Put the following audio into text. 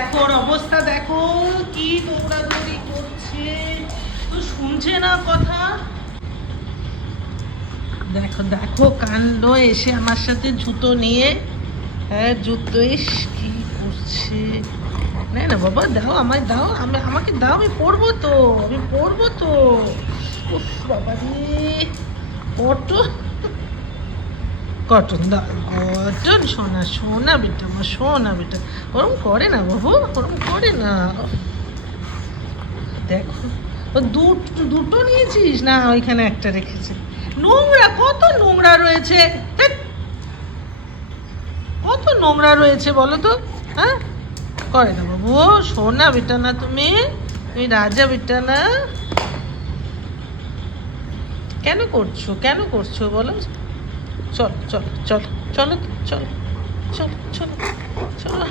দেখো ওর অবস্থা, দেখো কি দৌড়াদৌড়ি করছে, তো শুনছে না কথা। দেখো দেখো কাণ্ড, এসে আমার সাথে জুতো নিয়ে, হ্যাঁ জুতো, ইস কি করছে। না না বাবা, দাও আমায়, দাও, আমাকে দাও, আমি পড়বো তো, আমি পড়বো তো। উফ বাবা রে, কটন, কটন দাও, কটন সোনা, সোনা বেটা আমার, সোনা বেটা। ওরম করে না বাবু, ওরম করে না। দেখো, ও দুটো নিয়েছিস না, ওইখানে একটা রেখেছে। নোংরা, কত নোংরা রয়েছে, ধ্যাৎ, কত নোংরা রয়েছে বলো তো। হ্যাঁ, করে না বাবু, সোনা বেটা না তুমি, তুমি রাজা বেটা না। কেন করছো, কেন করছো বলো। চল চল চল, চলো চলো, চলো চলো চলো।